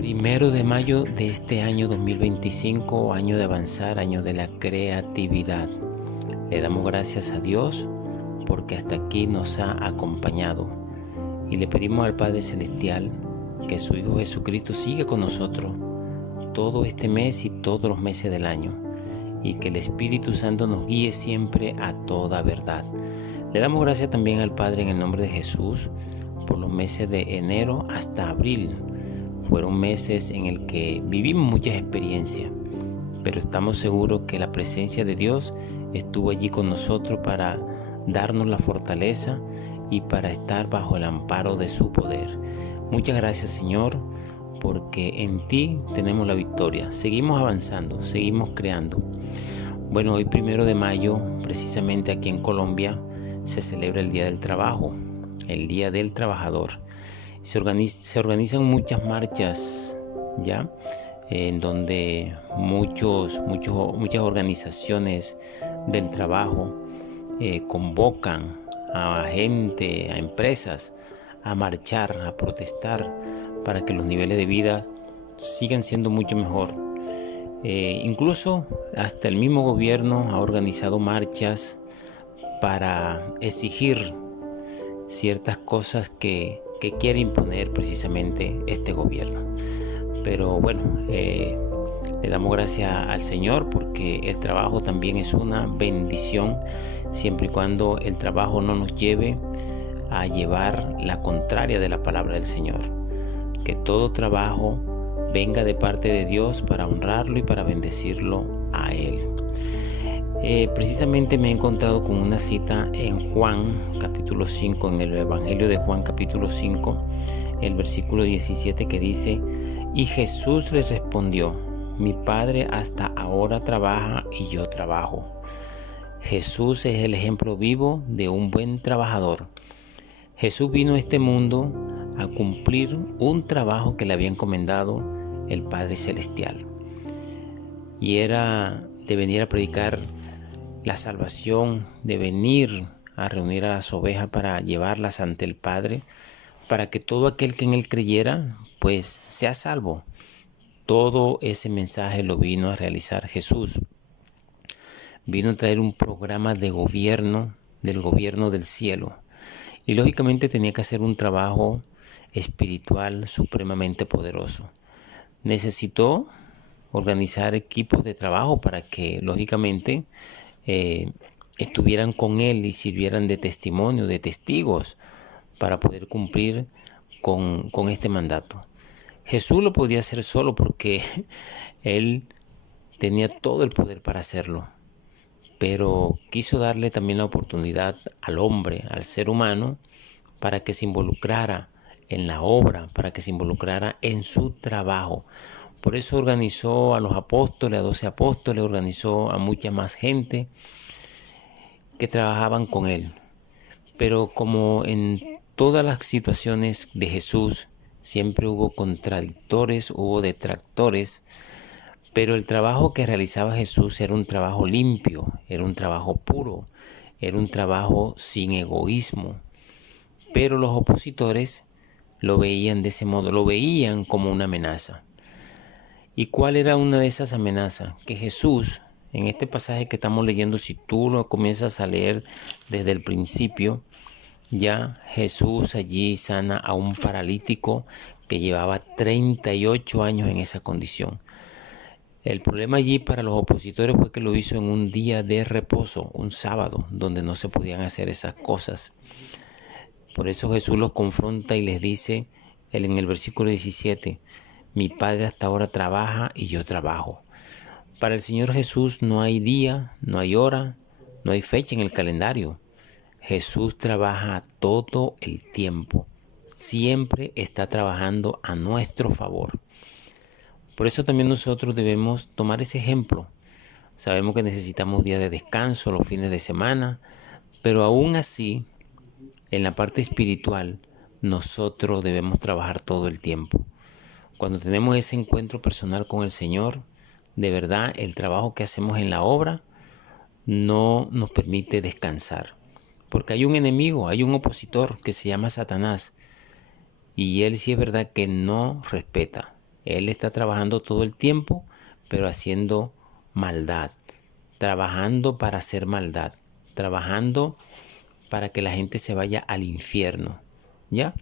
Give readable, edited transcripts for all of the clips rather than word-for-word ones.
Primero de mayo de este año 2025, año de avanzar, año de la creatividad. Le damos gracias a Dios porque hasta aquí nos ha acompañado y le pedimos al Padre Celestial que su Hijo Jesucristo siga con nosotros todo este mes y todos los meses del año y que el Espíritu Santo nos guíe siempre a toda verdad. Le damos gracias también al Padre en el nombre de Jesús por los meses de enero hasta abril. Fueron meses en el que vivimos muchas experiencias, pero estamos seguros que la presencia de Dios estuvo allí con nosotros para darnos la fortaleza y para estar bajo el amparo de su poder. Muchas gracias, Señor, porque en ti tenemos la victoria. Seguimos avanzando, seguimos creando. Bueno, hoy 1 de mayo, precisamente aquí en Colombia, se celebra el Día del Trabajo, el Día del Trabajador. Se organizan muchas marchas ya en donde muchas organizaciones del trabajo convocan a gente, a empresas a marchar, a protestar para que los niveles de vida sigan siendo mucho mejor. Incluso hasta el mismo gobierno ha organizado marchas para exigir ciertas cosas que quiere imponer precisamente este gobierno. Pero bueno, le damos gracias al Señor porque el trabajo también es una bendición, siempre y cuando el trabajo no nos lleve a llevar la contraria de la palabra del Señor. Que todo trabajo venga de parte de Dios para honrarlo y para bendecirlo a Él. Precisamente me he encontrado con una cita en Juan capítulo 5, en el Evangelio de Juan capítulo 5, el versículo 17 que dice: y Jesús les respondió: mi Padre hasta ahora trabaja y yo trabajo. Jesús es el ejemplo vivo de un buen trabajador. Jesús vino a este mundo a cumplir un trabajo que le había encomendado el Padre Celestial, y era de venir a predicar la salvación, de venir a reunir a las ovejas para llevarlas ante el Padre, para que todo aquel que en Él creyera, pues sea salvo. Todo ese mensaje lo vino a realizar Jesús. Vino a traer un programa de gobierno, del gobierno del cielo. Y lógicamente tenía que hacer un trabajo espiritual supremamente poderoso. Necesitó organizar equipos de trabajo para que lógicamente estuvieran con él y sirvieran de testimonio, de testigos, para poder cumplir con este mandato. Jesús lo podía hacer solo porque él tenía todo el poder para hacerlo, pero quiso darle también la oportunidad al hombre, al ser humano, para que se involucrara en la obra, para que se involucrara en su trabajo. Por eso organizó a los apóstoles, a 12 apóstoles, organizó a mucha más gente que trabajaban con él. Pero como en todas las situaciones de Jesús, siempre hubo contradictores, hubo detractores, pero el trabajo que realizaba Jesús era un trabajo limpio, era un trabajo puro, era un trabajo sin egoísmo. Pero los opositores lo veían de ese modo, lo veían como una amenaza. ¿Y cuál era una de esas amenazas? Que Jesús, en este pasaje que estamos leyendo, si tú lo comienzas a leer desde el principio, ya Jesús allí sana a un paralítico que llevaba 38 años en esa condición. El problema allí para los opositores fue que lo hizo en un día de reposo, un sábado, donde no se podían hacer esas cosas. Por eso Jesús los confronta y les dice en el versículo 17: mi Padre hasta ahora trabaja y yo trabajo. Para el Señor Jesús no hay día, no hay hora, no hay fecha en el calendario. Jesús trabaja todo el tiempo. Siempre está trabajando a nuestro favor. Por eso también nosotros debemos tomar ese ejemplo. Sabemos que necesitamos días de descanso, los fines de semana, pero aún así, en la parte espiritual, nosotros debemos trabajar todo el tiempo. Cuando tenemos ese encuentro personal con el Señor, de verdad el trabajo que hacemos en la obra no nos permite descansar. Porque hay un enemigo, hay un opositor que se llama Satanás. Y él sí es verdad que no respeta. Él está trabajando todo el tiempo, pero haciendo maldad, trabajando para hacer maldad, trabajando para que la gente se vaya al infierno, ¿ya?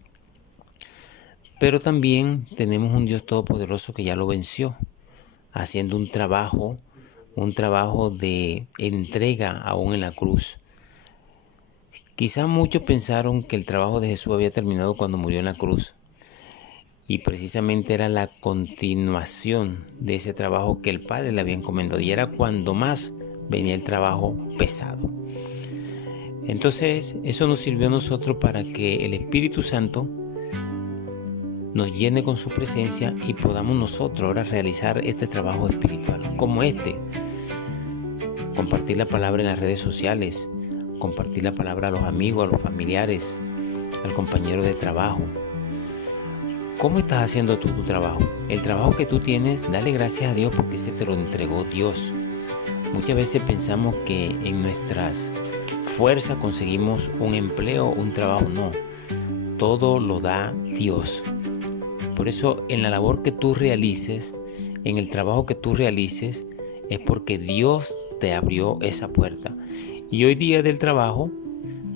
Pero también tenemos un Dios todopoderoso que ya lo venció, haciendo un trabajo de entrega aún en la cruz. Quizás muchos pensaron que el trabajo de Jesús había terminado cuando murió en la cruz, y precisamente era la continuación de ese trabajo que el Padre le había encomendado, y era cuando más venía el trabajo pesado. Entonces, eso nos sirvió a nosotros para que el Espíritu Santo nos llene con su presencia y podamos nosotros ahora realizar este trabajo espiritual, como compartir la palabra en las redes sociales, compartir la palabra a los amigos, a los familiares, al compañero de trabajo. ¿Cómo estás haciendo tú tu trabajo? El trabajo que tú tienes, dale gracias a Dios porque ese te lo entregó Dios. Muchas veces pensamos que en nuestras fuerzas conseguimos un empleo, un trabajo. No, todo lo da Dios. Por eso en la labor que tú realices, en el trabajo que tú realices, es porque Dios te abrió esa puerta. Y hoy día del trabajo,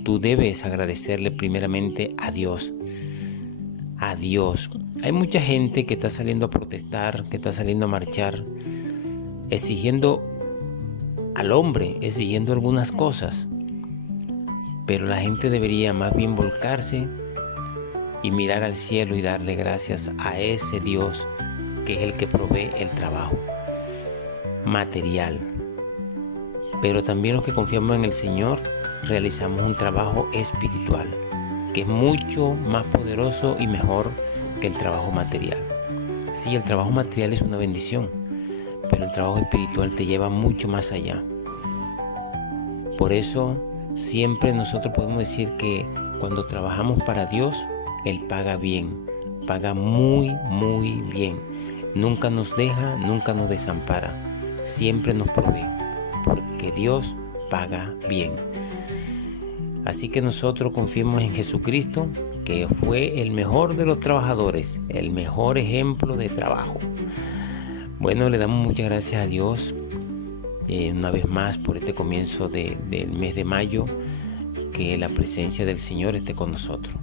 tú debes agradecerle primeramente a Dios. A Dios. Hay mucha gente que está saliendo a protestar, que está saliendo a marchar, exigiendo al hombre, exigiendo algunas cosas. Pero la gente debería más bien volcarse y mirar al cielo y darle gracias a ese Dios que es el que provee el trabajo material. Pero también los que confiamos en el Señor realizamos un trabajo espiritual que es mucho más poderoso y mejor que el trabajo material. Sí, el trabajo material es una bendición, pero el trabajo espiritual te lleva mucho más allá. Por eso siempre nosotros podemos decir que cuando trabajamos para Dios, Él paga bien, paga muy, muy bien. Nunca nos deja, nunca nos desampara, siempre nos provee, porque Dios paga bien. Así que nosotros confiemos en Jesucristo, que fue el mejor de los trabajadores, el mejor ejemplo de trabajo. Bueno, le damos muchas gracias a Dios una vez más por este comienzo del mes de mayo, que la presencia del Señor esté con nosotros.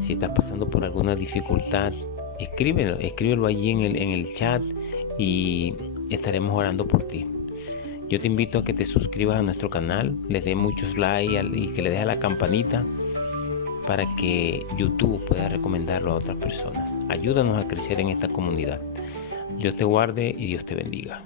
Si estás pasando por alguna dificultad, escríbelo allí en el chat y estaremos orando por ti. Yo te invito a que te suscribas a nuestro canal, les dé muchos likes y que le des a la campanita para que YouTube pueda recomendarlo a otras personas. Ayúdanos a crecer en esta comunidad. Dios te guarde y Dios te bendiga.